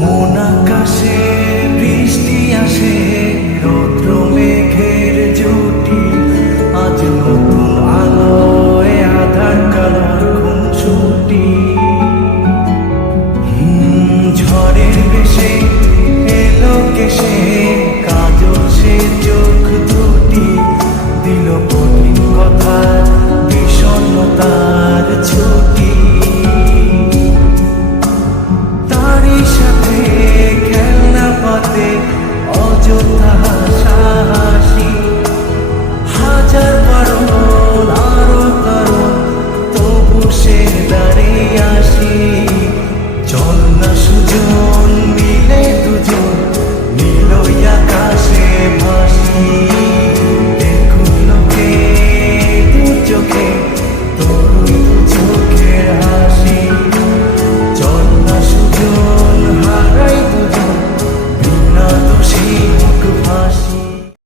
মন আকাশে বৃষ্টি আসে, রৌদ্র মেঘের জুটি, আজ নতুন আলোয় আধার কালোর খুনসুটি। ঝড়ের বেশে এলো কেশে, কাজল সে চোখ দুটি, দিল কঠিন কথা বিষণ্ণতার ছুটি। তারই সাথে খেলনা পাতে অযথা হাসাহাসি, হাজার বারণ আরো কারণ, তবু সে দাঁড়িয়ে আসি। চল না সুযোগ